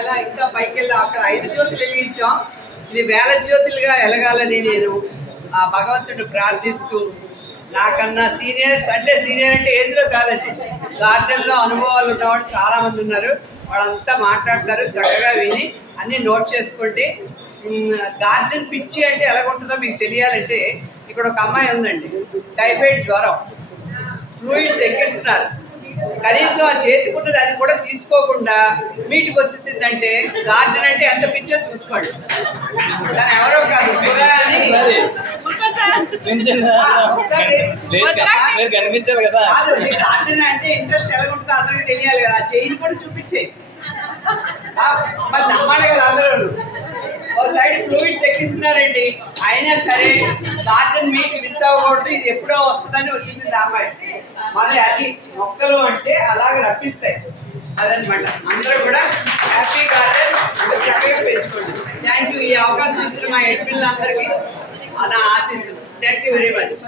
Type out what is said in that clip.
ఇలా ఇంకా పైకి వెళ్ళి అక్కడ 5 జ్యోతులు వెలిగించాం. ఇది వేల జ్యోతులుగా వెలగాలని నేను ఆ భగవంతుడు ప్రార్థిస్తూ, నాకన్నా సీనియర్స్ అంటే సీనియర్ అంటే ఏజ్లో కాదండి, గార్డెన్లో అనుభవాలు ఉన్నవాళ్ళు చాలామంది ఉన్నారు. వాళ్ళంతా మాట్లాడతారు, చక్కగా విని అన్నీ నోట్ చేసుకోండి. గార్డెన్ పిచ్చి అంటే ఎలాగుంటుందో మీకు తెలియాలంటే ఇక్కడ ఒక అమ్మాయి ఉందండి, టైఫాయిడ్ జ్వరం, ఫ్లూయిడ్స్ ఎక్కిస్తున్నారు. కనీసం ఆ చేతికున్నది అది కూడా తీసుకోకుండా మీటికి వచ్చేసిందంటే గార్డెన్ అంటే ఎంత పిచ్చో చూసుకోండి. దాని ఎవరో కాదు, సుధా అని కనిపించాలి కదా. గార్డెన్ అంటే ఇంట్రెస్ట్ ఎలా ఉంటుందో అందరికి తెలియాలి కదా. ఆ చెయ్యిని కూడా చూపించే మరి నమ్మాలి కదా అందరూ. ఓ సైడ్ ఫ్లూయిడ్స్ ఎక్కిస్తున్నారండి, అయినా సరే గార్డెన్ మీకు మిస్ అవ్వకూడదు, ఇది ఎప్పుడో వస్తుందని వచ్చింది అమ్మాయి. మరి అది మొక్కలు అంటే అలాగే రప్పిస్తాయి అదనమాట. అందరూ కూడా హ్యాపీ గార్డెన్ చక్కగా పెంచుకోండి. Thank you. ఈ అవకాశం ఇచ్చిన మా హెడ్ పిల్లలందరికీ నా ఆశీస్సులు. Thank you very much.